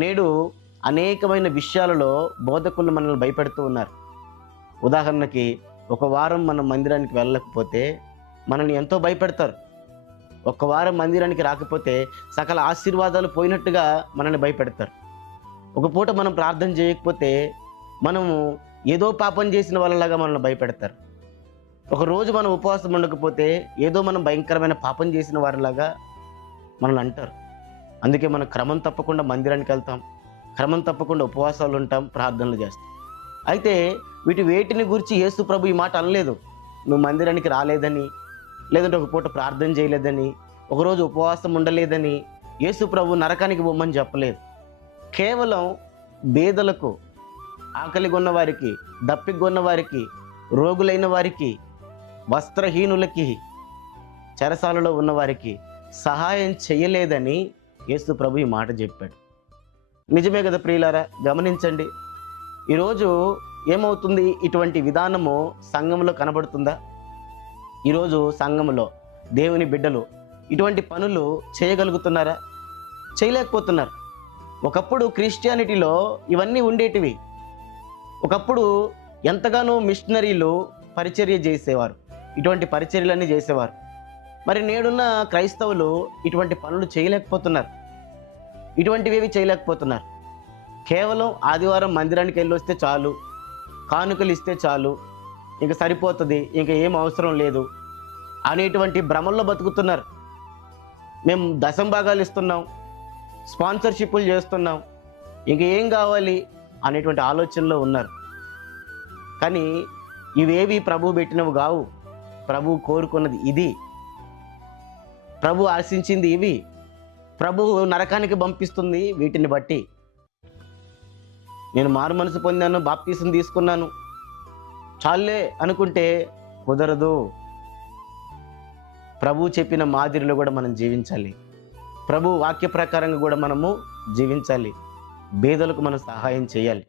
నేడు అనేకమైన విషయాలలో బోధకులు మనల్ని భయపెడుతూ ఉన్నారు. ఉదాహరణకి, ఒక వారం మనం మందిరానికి వెళ్ళకపోతే మనల్ని ఎంతో భయపెడతారు. ఒక వారం మందిరానికి రాకపోతే సకల ఆశీర్వాదాలు పోయినట్టుగా మనల్ని భయపెడతారు. ఒక పూట మనం ప్రార్థన చేయకపోతే మనము ఏదో పాపం చేసిన వాళ్ళలాగా మనల్ని భయపెడతారు. ఒకరోజు మనం ఉపవాసం ఉండకపోతే ఏదో మనం భయంకరమైన పాపం చేసిన వారిలాగా మనల్ని అంటారు. అందుకే మనం క్రమం తప్పకుండా మందిరానికి వెళ్తాం, క్రమం తప్పకుండా ఉపవాసాలు ఉంటాం, ప్రార్థనలు చేస్తాం. అయితే వేటిని గురించి యేసు ప్రభు ఈ మాట అనలేదు. నువ్వు మందిరానికి రాలేదని, లేదంటే ఒక పూట ప్రార్థన చేయలేదని, ఒకరోజు ఉపవాసం ఉండలేదని యేసు ప్రభు నరకానికి పొమ్మని చెప్పలేదు. కేవలం బీదలకు, ఆకలిగొన్న వారికి, దప్పిగొన్న వారికి, రోగులైన వారికి, వస్త్రహీనులకి, చెరసాలలో ఉన్నవారికి సహాయం చేయలేదని యేసు ప్రభు ఈ మాట చెప్పాడు. నిజమే కదా ప్రియులారా? గమనించండి, ఈరోజు ఏమవుతుంది? ఇటువంటి విధానము సంఘంలో కనబడుతుందా? ఈరోజు సంఘంలో దేవుని బిడ్డలు ఇటువంటి పనులు చేయగలుగుతున్నారా? చేయలేకపోతున్నారు. ఒకప్పుడు క్రిస్టియానిటీలో ఇవన్నీ ఉండేటివి. ఒకప్పుడు ఎంతగానో మిషనరీలు పరిచర్య చేసేవారు, ఇటువంటి పరిచర్యలన్నీ చేసేవారు. మరి నేడున్న క్రైస్తవులు ఇటువంటి పనులు చేయలేకపోతున్నారు, ఇటువంటివి చేయలేకపోతున్నారు. కేవలం ఆదివారం మందిరానికి వెళ్ళి వస్తే చాలు, కానుకలు ఇస్తే చాలు, ఇంక సరిపోతుంది, ఇంక ఏం అవసరం లేదు అనేటువంటి భ్రమల్లో బతుకుతున్నారు. మేము దశంభాగాలు ఇస్తున్నాం, స్పాన్సర్షిప్లు చేస్తున్నాం, ఇంక ఏం కావాలి అనేటువంటి ఆలోచనలో ఉన్నారు. కానీ ఇవేవి ప్రభు పెట్టినవి కావు. ప్రభు కోరుకున్నది ఇది, ప్రభు ఆశించింది ఇవి. ప్రభు నరకానికి పంపిస్తుంది వీటిని బట్టి. నేను మారు మనసు పొందాను, బాప్తీసం తీసుకున్నాను, చాలే అనుకుంటే కుదరదు. ప్రభు చెప్పిన మాదిరిలో కూడా మనం జీవించాలి. ప్రభు వాక్య ప్రకారంగా కూడా మనము జీవించాలి. బీదలకు మనం సహాయం చేయాలి.